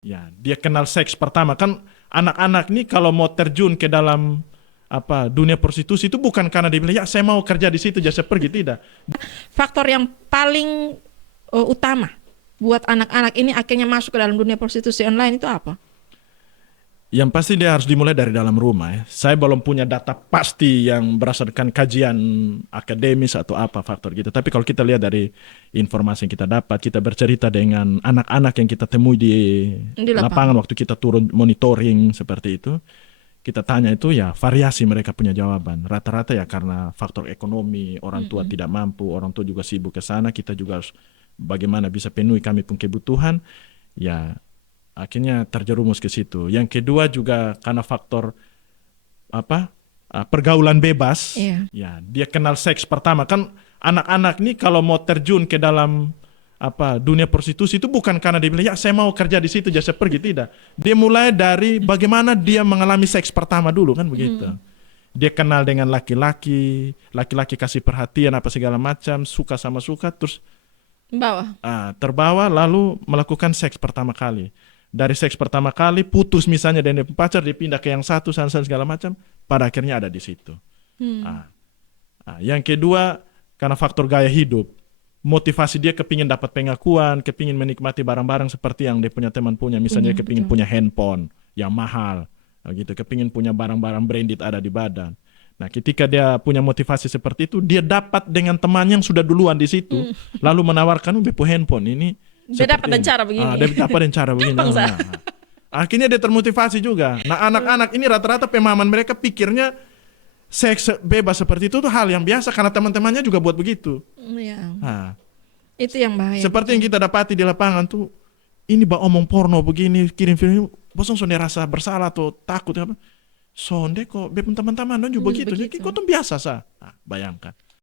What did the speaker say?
Ya, dia kenal seks pertama kan anak-anak nih kalau mau terjun ke dalam dunia prostitusi itu bukan karena dia bilang ya saya mau kerja di situ jasa pergi tidak. Faktor yang paling utama buat anak-anak ini akhirnya masuk ke dalam dunia prostitusi online itu apa? Yang pasti dia harus dimulai dari dalam rumah ya. Saya belum punya data pasti yang berdasarkan kajian akademis atau apa faktor gitu. Tapi kalau kita lihat dari informasi yang kita dapat, kita bercerita dengan anak-anak yang kita temui di Di lapangan lapangan. waktu kita turun monitoring seperti itu. Kita tanya itu ya variasi mereka punya jawaban. Rata-rata ya karena faktor ekonomi, orang tua Mm-mm. tidak mampu, orang tua juga sibuk ke sana, kita juga harus bagaimana bisa penuhi kami pun kebutuhan. Ya akhirnya terjerumus ke situ. Yang kedua juga karena faktor apa pergaulan bebas. Iya. Ya dia kenal seks pertama kan anak-anak nih kalau mau terjun ke dalam dunia prostitusi itu bukan karena dia bilang ya saya mau kerja di situ jasa pergi tidak. Dia mulai dari bagaimana dia mengalami seks pertama dulu kan begitu. Mm. Dia kenal dengan laki-laki, laki-laki kasih perhatian apa segala macam, suka sama suka, terus Bawah. terbawa lalu melakukan seks pertama kali. Dari seks pertama kali putus misalnya dengan pacar, dia pindah ke yang satu, sana segala macam, pada akhirnya ada di situ. Hmm. Ah, yang kedua karena faktor gaya hidup, motivasi dia kepingin dapat pengakuan, kepingin menikmati barang-barang seperti yang dia punya teman punya, misalnya Punya, dia kepingin betul. punya handphone yang mahal, gitu, kepingin punya barang-barang branded ada di badan. Nah, ketika dia punya motivasi seperti itu, dia dapat dengan teman yang sudah duluan di situ, Hmm. lalu menawarkan, bepu handphone ini Dia dapat seperti dan ini. cara begini. Dia dapat dengan cara begini. Gampang, Sa. Akhirnya dia termotivasi juga. Nah, anak-anak ini rata-rata pemahaman mereka pikirnya seks bebas seperti itu tuh hal yang biasa karena teman-temannya juga buat begitu. Iya. Nah, Itu yang bahaya. seperti yang betul. kita dapati di lapangan tuh, ini bah omong porno begini, kirim film, bosong sonde rasa bersalah atau takut apa? Sonde kok, bepun teman-teman dan juga begitu. Jadi Begitu. kok tuh biasa sah. Nah, bayangkan.